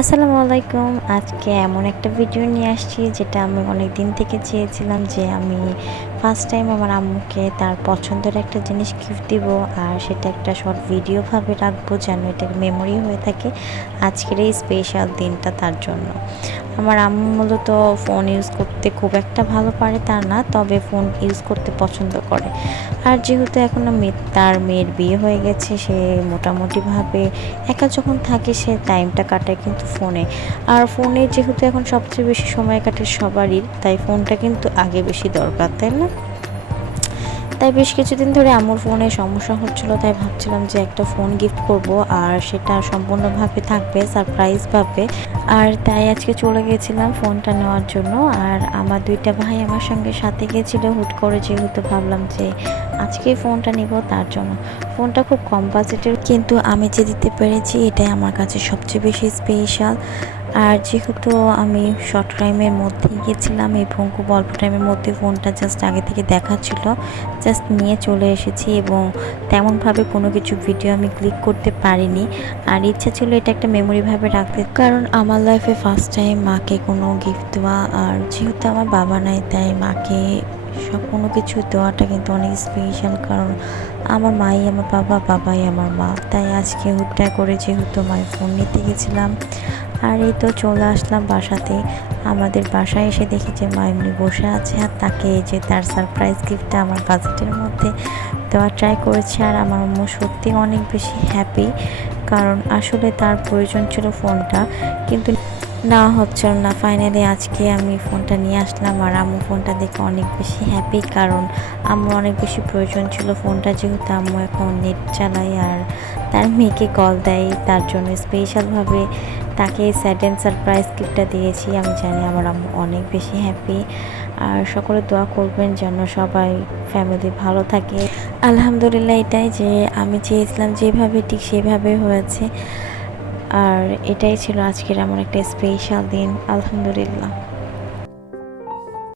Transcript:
আসসালামু আলাইকুম। আজকে এমন একটা ভিডিও নিয়ে আসছি যেটা আমি অনেক দিন থেকে চেয়েছিলাম যে আমি ফার্স্ট টাইম আমার আম্মুকে তার পছন্দের একটা জিনিস গিফট দিব, আর সেটা একটা শর্ট ভিডিও ভাবে রাখবো যেন এটা মেমোরি হয়ে থাকে আজকের এই স্পেশাল দিনটা তার জন্য। আমার আম্মু মূলত ফোন ইউজ করতে খুব একটা ভালো পারে তা না, তবে ফোন ইউজ করতে পছন্দ করে। আর যেহেতু এখন তার মেয়ের বিয়ে হয়ে গেছে, সে মোটামুটিভাবে একা যখন থাকে সে টাইমটা কাটায় কিন্তু ফোনে। আর ফোনে যেহেতু এখন সবচেয়ে বেশি সময় কাটে সবারই, তাই ফোনটা কিন্তু আগে বেশি দরকার, তাই না? তাই বেশ কিছুদিন ধরে আম্মুর ফোনে সমস্যা হচ্ছিল, তাই ভাবছিলাম যে একটা ফোন গিফট করব, আর সেটা সম্পূর্ণভাবে থাকবে সারপ্রাইজভাবে। আর তাই আজকে চলে গেছিলাম ফোনটা নেওয়ার জন্য। আর আমার দুইটা ভাই আমার সঙ্গে সাথে গেছিলো হুট করে, যেহেতু ভাবলাম যে আজকে ফোনটা নিব তার জন্য। ফোনটা খুব কম বাজেটের, কিন্তু আমি যে দিতে পেরেছি এটাই আমার কাছে সবচেয়ে বেশি স্পেশাল। আর যেহেতু আমি শর্ট টাইমের মধ্যেই গেছিলাম এবং খুব অল্প টাইমের মধ্যে ফোনটা জাস্ট আগে থেকে দেখা ছিল, জাস্ট নিয়ে চলে এসেছি এবং তেমনভাবে কোনো কিছু ভিডিও আমি ক্লিক করতে পারিনি। আর ইচ্ছা ছিল এটা একটা মেমোরিভাবে রাখতে, কারণ আমার লাইফে ফার্স্ট টাইম মাকে কোনো গিফট দেওয়া। আর যেহেতু আমার বাবা নাই, তাই মাকে সব কোনো কিছু দেওয়াটা কিন্তু অনেক স্পেশাল, কারণ আমার মাই আমার বাবা, বাবাই আমার মা। তাই আজকে হুটটা করে যেহেতু মায়ের ফোন নিতে গেছিলাম, আর এই তো চলে আসলাম বাসাতে। আমাদের বাসায় এসে দেখি যে মা এমনি বসে আছে, আর তাকে যে তার সারপ্রাইজ গিফটটা আমার বাজেটের মধ্যে দেওয়ার ট্রাই করেছে। আর আমার আম্মু সত্যি অনেক বেশি হ্যাপি, কারণ আসলে তার প্রয়োজন ছিল ফোনটা, কিন্তু না হচ্ছিল না। ফাইনালি আজকে আমি ফোনটা নিয়ে আসলাম, আর আম্মু ফোনটা দেখে অনেক বেশি হ্যাপি, কারণ আম্মুর অনেক বেশি প্রয়োজন ছিল ফোনটা, যেহেতু আম্মু এখন নেট চালায় আর তার মেয়েকে কল দেয়, তার জন্য স্পেশালভাবে তাকে স্যাডেন সারপ্রাইজ গিফটটা দিয়েছি। আমি জানি আমার আম্মু অনেক বেশি হ্যাপি। আর সকলে দোয়া করবেন যেন সবাই ফ্যামিলি ভালো থাকে। আলহামদুলিল্লাহ, এটাই যে আমি চেয়েছিলাম যেভাবে ঠিক সেভাবে হয়েছে। আর এটাই ছিল আজকের আমার একটা স্পেশাল দিন, আলহামদুলিল্লাহ।